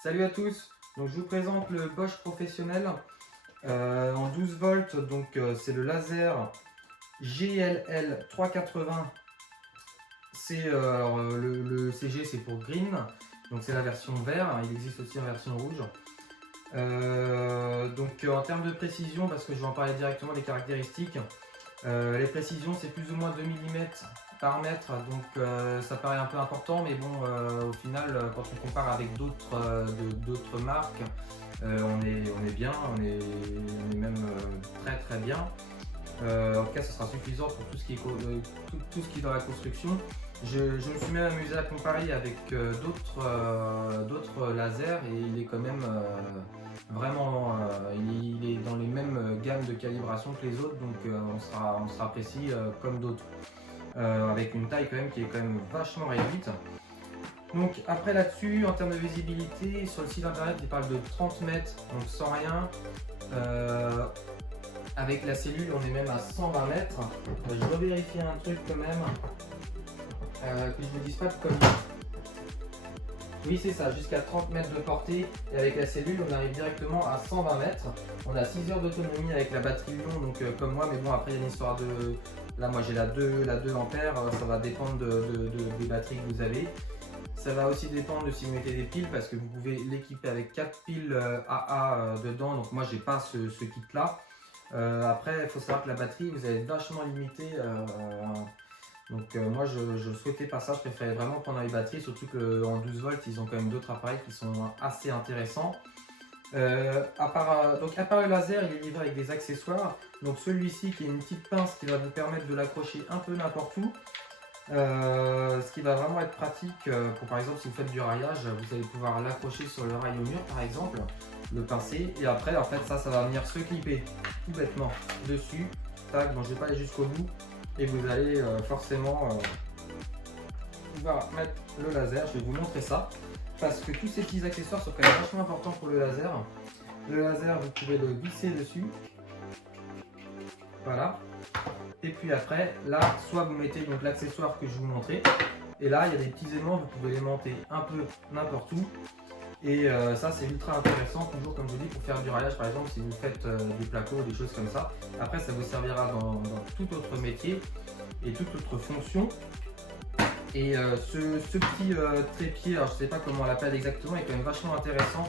Salut à tous, donc je vous présente le Bosch professionnel en 12 volts, donc c'est le laser GLL 380. C'est le CG c'est pour green, donc c'est la version vert, il existe aussi en version rouge. En termes de précision, parce que je vais en parler directement des caractéristiques, les précisions c'est plus ou moins 2 mm par mètre, donc ça paraît un peu important, mais bon, au final, quand on compare avec d'autres marques, on est bien, on est même très bien. En tout cas, ce sera suffisant pour tout ce qui est dans la construction. Je me suis même amusé à comparer avec d'autres lasers et il est quand même vraiment, il est dans les mêmes gammes de calibration que les autres, donc on sera précis comme d'autres. Avec une taille quand même qui est quand même vachement réduite. Donc après là-dessus, en termes de visibilité, sur le site internet il parle de 30 mètres, donc sans rien. Avec la cellule on est même à 120 mètres. Je dois vérifier un truc quand même, que je ne dise pas de conneries. Oui c'est ça, jusqu'à 30 mètres de portée, et avec la cellule on arrive directement à 120 mètres. On a 6 heures d'autonomie avec la batterie Lion, donc comme moi, mais bon après il y a une histoire de... Là moi j'ai la 2 ampères, ça va dépendre des batteries que vous avez. Ça va aussi dépendre de si vous mettez des piles, parce que vous pouvez l'équiper avec 4 piles AA dedans, donc moi j'ai pas ce kit là. Après il faut savoir que la batterie vous allez être vachement limité. Moi je souhaitais pas ça, je préférais vraiment prendre les batteries, surtout qu'en 12 volts ils ont quand même d'autres appareils qui sont assez intéressants. À part le laser, il est livré avec des accessoires. Donc celui-ci qui est une petite pince qui va vous permettre de l'accrocher un peu n'importe où. Ce qui va vraiment être pratique pour, par exemple, si vous faites du raillage, vous allez pouvoir l'accrocher sur le rail au mur par exemple, le pincer, et après en fait ça va venir se clipper tout bêtement dessus. Tac, bon je vais pas aller jusqu'au bout, et vous allez forcément pouvoir mettre le laser. Je vais vous montrer ça, parce que tous ces petits accessoires sont quand même vachement importants pour le laser. Le laser, vous pouvez le visser dessus, voilà. Et puis après, là, soit vous mettez donc l'accessoire que je vous montrais, et là, il y a des petits aimants, vous pouvez les monter un peu n'importe où. Et ça, c'est ultra intéressant, toujours comme je vous dis, pour faire du raillage, par exemple, si vous faites des placots, des choses comme ça. Après, ça vous servira dans tout autre métier et toute autre fonction. Et ce petit trépied, alors je ne sais pas comment on l'appelle exactement, est quand même vachement intéressant.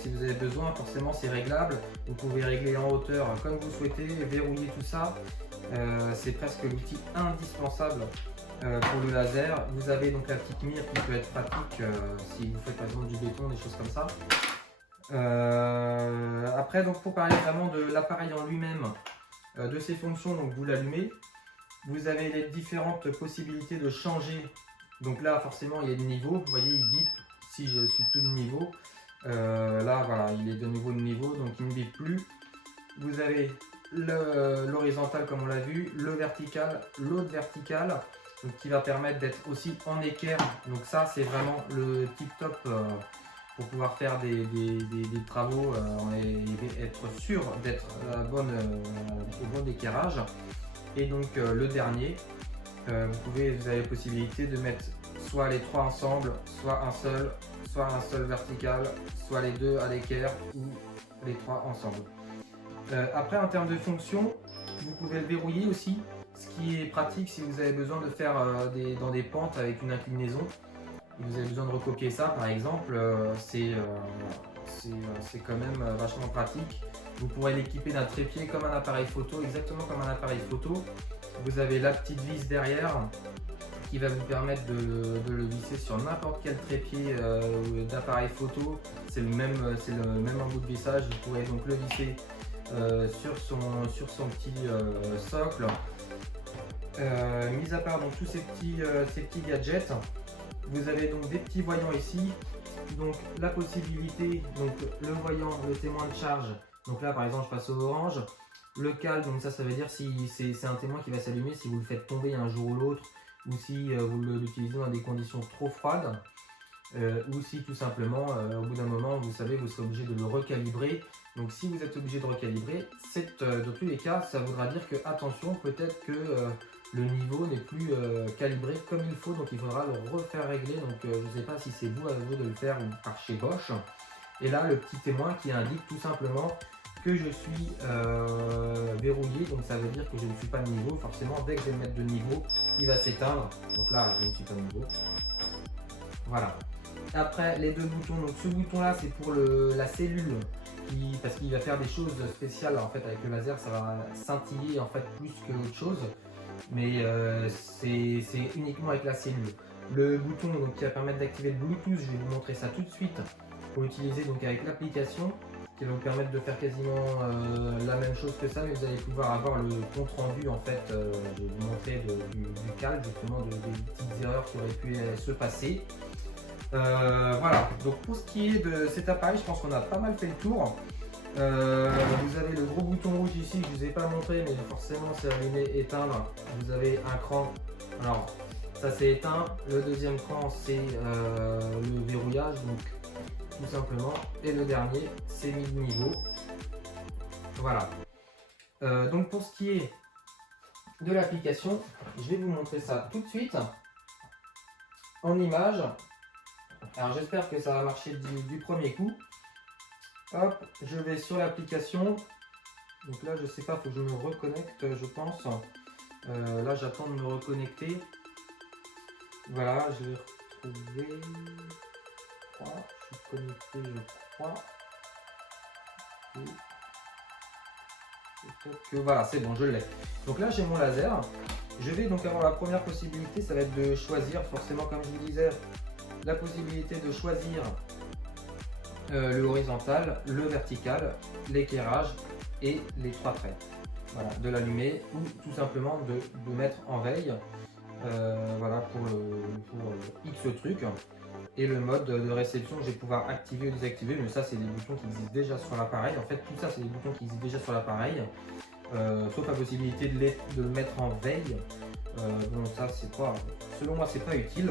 Si vous avez besoin, forcément c'est réglable. Vous pouvez régler en hauteur comme vous souhaitez, verrouiller tout ça. C'est presque l'outil indispensable pour le laser. Vous avez donc la petite mire qui peut être pratique si vous faites par exemple du béton, des choses comme ça. Après, donc pour parler vraiment de l'appareil en lui-même, de ses fonctions, donc vous l'allumez. Vous avez les différentes possibilités de changer. Donc là, forcément, il y a des niveaux. Vous voyez, il bip si je suis plus de niveau. Là, voilà, il est de nouveau de niveau, donc il ne bip plus. Vous avez l'horizontal, comme on l'a vu, le vertical, l'autre vertical, donc qui va permettre d'être aussi en équerre. Donc ça, c'est vraiment le tip top pour pouvoir faire des travaux et être sûr d'être au bon équerrage. Et donc le dernier, vous avez la possibilité de mettre soit les trois ensemble, soit un seul vertical, soit les deux à l'équerre ou les trois ensemble. Après, en termes de fonction, vous pouvez le verrouiller aussi, ce qui est pratique si vous avez besoin de faire dans des pentes avec une inclinaison. Vous avez besoin de recopier ça par exemple, c'est quand même vachement pratique. Vous pourrez l'équiper d'un trépied comme un appareil photo, exactement comme un appareil photo. Vous avez la petite vis derrière qui va vous permettre de le visser sur n'importe quel trépied d'appareil photo. C'est le même embout de vissage. Vous pourrez donc le visser sur son petit socle. Mis à part donc tous ces petits gadgets, vous avez donc des petits voyants ici. Donc la possibilité, donc le voyant, le témoin de charge. Donc là par exemple je passe au orange. Le cal, donc ça veut dire si c'est un témoin qui va s'allumer si vous le faites tomber un jour ou l'autre, ou si vous l'utilisez dans des conditions trop froides, ou si tout simplement au bout d'un moment vous savez vous serez obligé de le recalibrer. Donc si vous êtes obligé de recalibrer, dans tous les cas ça voudra dire que attention, peut-être que le niveau n'est plus calibré comme il faut, donc il faudra le refaire régler. Donc je ne sais pas si c'est vous à vous de le faire ou par chez Bosch. Et là, le petit témoin qui indique tout simplement que je suis verrouillé, donc ça veut dire que je ne suis pas de niveau. Forcément, dès que je vais mettre de niveau, il va s'éteindre. Donc là, je ne suis pas de niveau. Voilà. Après, les deux boutons. Donc ce bouton-là, c'est pour la cellule, parce qu'il va faire des choses spéciales. En fait, avec le laser, ça va scintiller en fait plus que autre chose. Mais c'est uniquement avec la cellule. Le bouton donc, qui va permettre d'activer le Bluetooth, je vais vous montrer ça tout de suite. Pour l'utiliser donc avec l'application qui va vous permettre de faire quasiment la même chose que ça, mais vous allez pouvoir avoir le compte rendu en fait. Je vais vous montrer du calme, justement des petites erreurs qui auraient pu se passer. Voilà, donc pour ce qui est de cet appareil, je pense qu'on a pas mal fait le tour. Vous avez le gros bouton rouge ici que je ne vous ai pas montré, mais forcément c'est allumer, éteindre. Vous avez un cran, alors ça c'est éteint. Le deuxième cran c'est le verrouillage, donc tout simplement. Et le dernier c'est mis de niveau. Voilà. Donc pour ce qui est de l'application, je vais vous montrer ça tout de suite en image. Alors j'espère que ça va marcher du premier coup. Hop, je vais sur l'application. Donc là, je sais pas, faut que je me reconnecte, je pense. Là, j'attends de me reconnecter. Voilà, je vais retrouver. Je suis connecté, je crois. Et peut-être que voilà, c'est bon, je l'ai. Donc là, j'ai mon laser. Je vais donc avoir la première possibilité, ça va être de choisir, forcément, comme je vous disais, la possibilité de choisir le horizontal, le vertical, l'éclairage et les 3 traits. Voilà, de l'allumer ou tout simplement de mettre en veille. Voilà pour X truc. Et le mode de réception, je vais pouvoir activer ou désactiver, mais ça c'est des boutons qui existent déjà sur l'appareil. En fait, tout ça c'est des boutons qui existent déjà sur l'appareil, sauf la possibilité de le mettre en veille. Bon, ça c'est pas, selon moi c'est pas utile.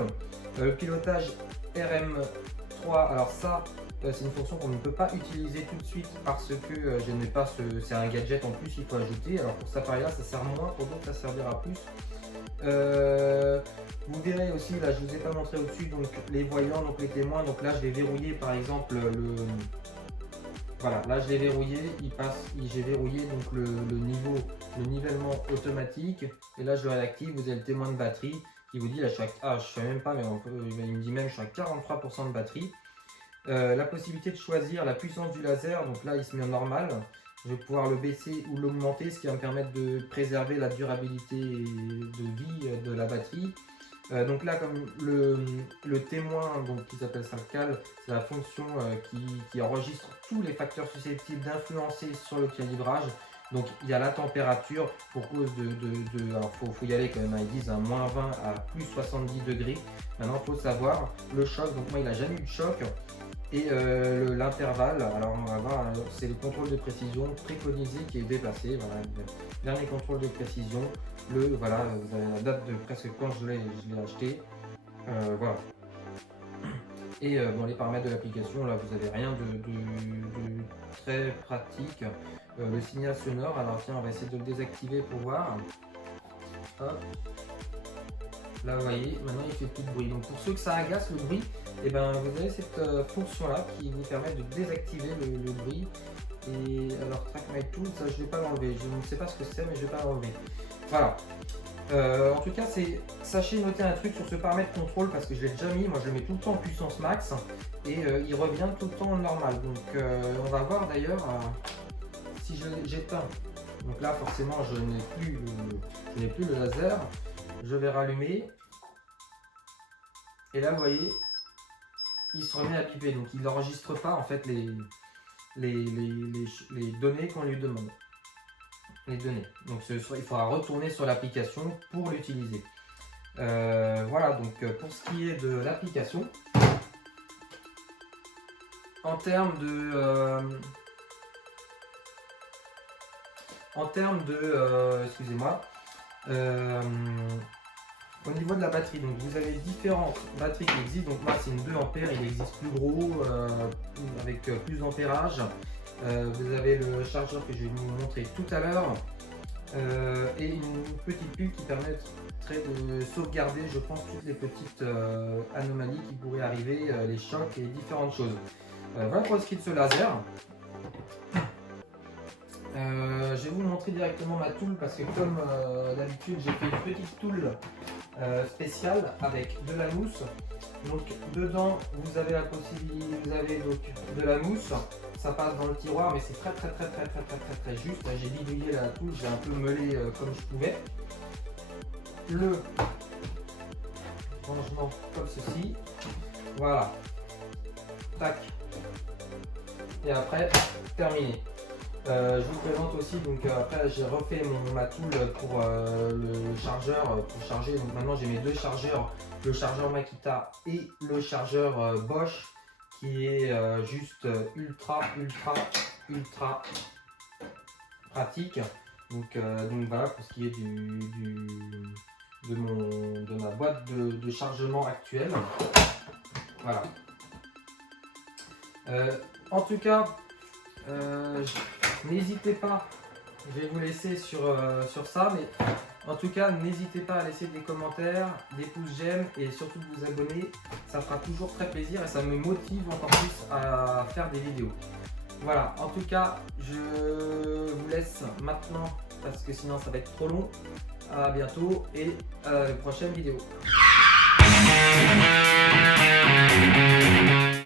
Pilotage RM3, alors ça c'est une fonction qu'on ne peut pas utiliser tout de suite parce que je n'ai pas c'est un gadget en plus, il faut ajouter. Alors pour cet appareil là ça sert moins, pour d'autres ça servira plus. Vous verrez aussi, là je vous ai pas montré au-dessus, donc les voyants, donc les témoins. Donc là je vais verrouiller par exemple voilà, là je l'ai verrouillé, j'ai verrouillé donc le nivellement automatique, et là je le réactive. Vous avez le témoin de batterie qui vous dit, là je sais même pas, mais il me dit même je suis à 43% de batterie. La possibilité de choisir la puissance du laser, donc là il se met en normal. Je vais pouvoir le baisser ou l'augmenter, ce qui va me permettre de préserver la durabilité de vie de la batterie. Donc là, comme le témoin, donc qui s'appelle ça le cal, c'est la fonction qui enregistre tous les facteurs susceptibles d'influencer sur le calibrage. Donc il y a la température, pour cause alors faut y aller quand même, ils disent à moins 20 à plus 70 degrés. Maintenant il faut savoir le choc, donc moi il n'a jamais eu de choc. Et l'intervalle, alors on va voir, c'est le contrôle de précision préconisé qui est déplacé. Voilà, le dernier contrôle de précision. Voilà, vous avez la date de presque quand je l'ai acheté. Voilà. Et bon, les paramètres de l'application, là vous n'avez rien de très pratique. Le signal sonore, alors tiens, on va essayer de le désactiver pour voir. Hop. Là vous voyez, maintenant il fait plus de bruit. Donc pour ceux que ça agace le bruit, et ben vous avez cette fonction là qui vous permet de désactiver le bruit. Et alors Track My Tool, ça je vais pas l'enlever, je ne sais pas ce que c'est, mais je vais pas l'enlever. Voilà. En tout cas, sachez noter un truc sur ce paramètre contrôle, parce que je l'ai déjà mis, moi je le mets tout le temps en puissance max et il revient tout le temps en normal. Donc on va voir d'ailleurs si j'éteins. Donc là forcément je n'ai plus le laser. Je vais rallumer et là vous voyez il se remet à piper, donc il n'enregistre pas en fait les données qu'on lui demande. Les données, donc il faudra retourner sur l'application pour l'utiliser. Voilà, donc pour ce qui est de l'application, en termes de excusez-moi, au niveau de la batterie, donc vous avez différentes batteries qui existent. Donc moi c'est une 2 ampères, il existe plus gros avec plus d'ampérage. Vous avez le chargeur que je vais vous montrer tout à l'heure. et une petite pile qui permettrait de sauvegarder, je pense, toutes les petites anomalies qui pourraient arriver, les chocs et différentes choses. Voilà pour ce qui est de ce laser. Je vais vous montrer directement ma tool parce que comme d'habitude j'ai fait une petite tool spéciale avec de la mousse. Donc dedans vous avez la possibilité, vous avez donc de la mousse, ça passe dans le tiroir mais c'est très juste. J'ai bidouillé la tool, j'ai un peu meulé comme je pouvais. Le rangement comme ceci, voilà, tac, et après terminé. Je vous présente aussi, donc après j'ai refait ma tool pour le chargeur pour charger. Donc maintenant j'ai mes deux chargeurs, le chargeur Makita et le chargeur Bosch qui est juste ultra pratique. Donc voilà pour ce qui est de ma boîte de chargement actuelle. Voilà. En tout cas, n'hésitez pas, je vais vous laisser sur ça, mais en tout cas n'hésitez pas à laisser des commentaires, des pouces j'aime et surtout de vous abonner, ça fera toujours très plaisir et ça me motive encore plus à faire des vidéos. Voilà, en tout cas je vous laisse maintenant parce que sinon ça va être trop long. À bientôt et à la prochaine vidéo.